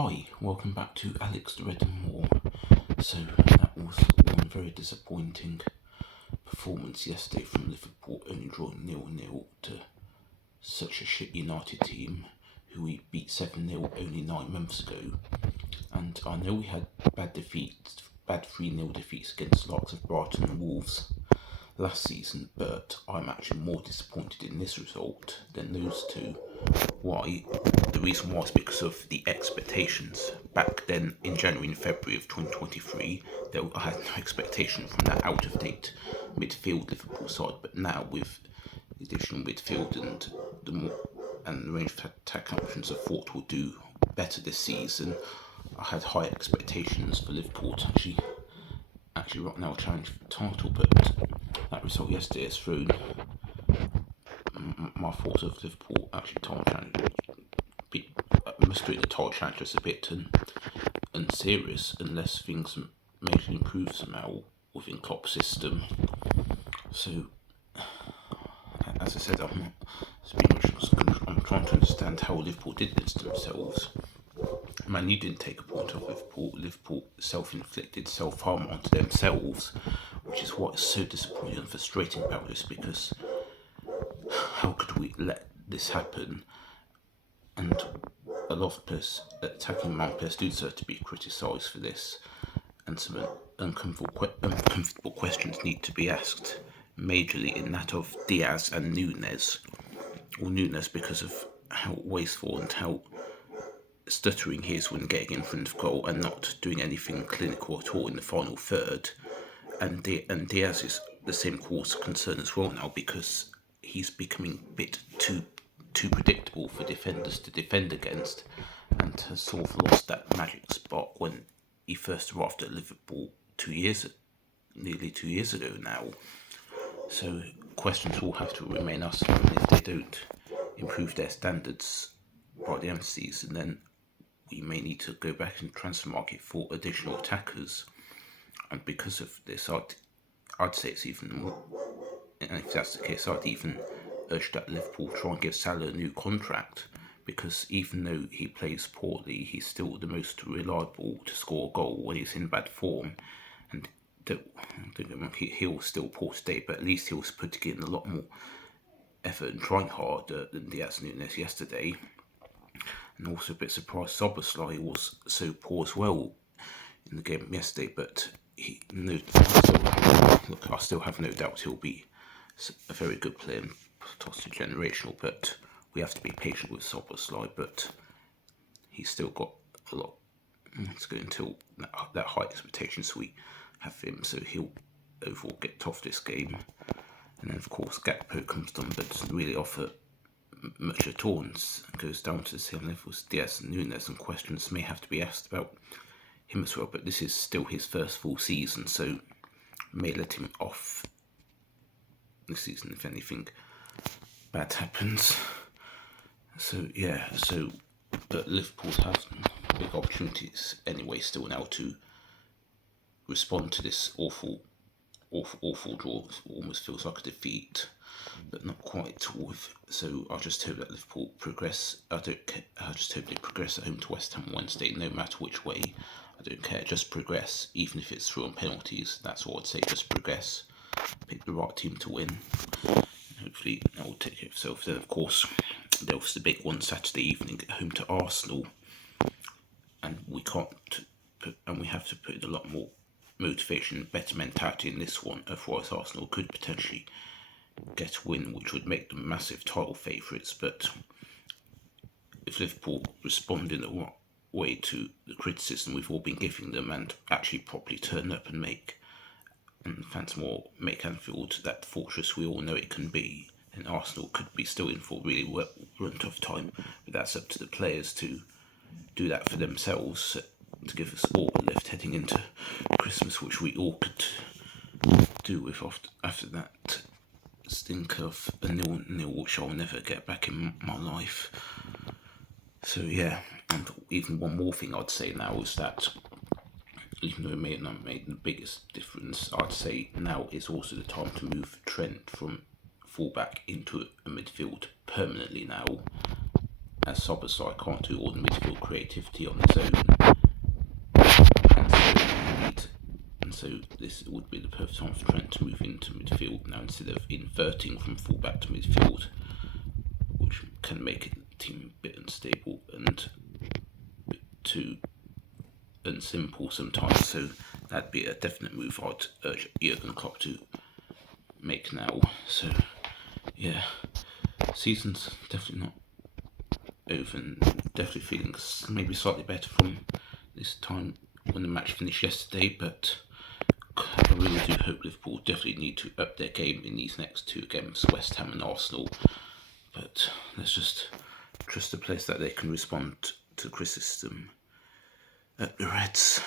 Hi, welcome back to AlextheRed&More. So that was one very disappointing performance yesterday from Liverpool, only drawing 0-0 to such a shit United team who we beat 7-0 only 9 months ago. And I know we had bad 3-0 defeats against the likes of Brighton and Wolves last season, but I'm actually more disappointed in this result than those two. Why? The reason why is because of the expectations. Back then in January and February of 2023, I had no expectation from that out-of-date midfield Liverpool side, but now with the additional midfield and the range of attack options I thought will do better this season, I had high expectations for Liverpool to actually right now challenge for the title, but that result yesterday has thrown my thoughts of Liverpool actually title challenge must do the title challenge a bit unserious unless things majorly improve somehow within Klopp's system. So, as I said, I'm trying to understand how Liverpool did this to themselves. Man, you didn't take a point off Liverpool. Liverpool self-inflicted self-harm onto themselves, which is what is so disappointing and frustrating about this, because how could we let this happen? And a lot of players, attacking man players, do deserve to be criticised for this, and some uncomfortable questions need to be asked, majorly in that of Diaz and Nunes. Or Nunes because of how wasteful and how stuttering he is when getting in front of goal and not doing anything clinical at all in the final third. And Diaz is the same cause of concern as well now, because he's becoming a bit too predictable for defenders to defend against, and has sort of lost that magic spot when he first arrived at Liverpool nearly 2 years ago now. So questions will have to remain asked, and if they don't improve their standards by the end of the season, then we may need to go back in the transfer market for additional attackers. And because of this, I'd say it's even more, and if that's the case, I'd even urge that Liverpool try and give Salah a new contract, because even though he plays poorly, he's still the most reliable to score a goal when he's in bad form. And he'll still poor today, but at least he was putting in a lot more effort and trying harder than Diaz and Nunes yesterday. And also a bit surprised Szoboszlai was so poor as well in the game yesterday, but I still have no doubt he'll be a very good player and possibly generational, but we have to be patient with Szoboszlai. But he's still got a lot to go until that high expectations we have for him, so he'll overall get off this game. And then of course Gakpo comes on but doesn't really offer much at all, and goes down to the same level as Diaz and Nunes, and questions may have to be asked about him as well, but this is still his first full season, so may let him off this season if anything bad happens. So yeah, but Liverpool have big opportunities anyway still now to respond to this awful draw. It almost feels like a defeat, but not quite. So I just hope that Liverpool progress. I just hope they progress at home to West Ham Wednesday, no matter which way. I don't care, just progress, even if it's through on penalties. That's all I'd say, just progress. Pick the right team to win. Hopefully that will take care of itself. Then of course there's the big one Saturday evening at home to Arsenal, and we have to put in a lot more motivation, better mentality in this one. Otherwise Arsenal could potentially get a win, which would make them massive title favourites. But if Liverpool respond in the right way to the criticism we've all been giving them, and actually properly turn up and make Anfield that fortress we all know it can be, then Arsenal could be still in for a really tough time. But that's up to the players to do that for themselves, to give us all a lift heading into Christmas, which we all could do with after that stink of a 0-0, which I'll never get back in my life. So yeah, and even one more thing I'd say now is that even though it may not make the biggest difference, I'd say now is also the time to move Trent from fullback into a midfield permanently now, as Szoboszlai can't do all the midfield creativity on his own. And so this would be the perfect time for Trent to move into midfield now instead of inverting from fullback to midfield, which can make the team a bit unstable and a bit too simple sometimes. So that'd be a definite move I'd urge Jurgen Klopp to make now. So yeah, season's definitely not over, and definitely feeling maybe slightly better from this time when the match finished yesterday, but I really do hope Liverpool definitely need to up their game in these next two against West Ham and Arsenal. But let's just trust the players that they can respond to criticism at the Reds.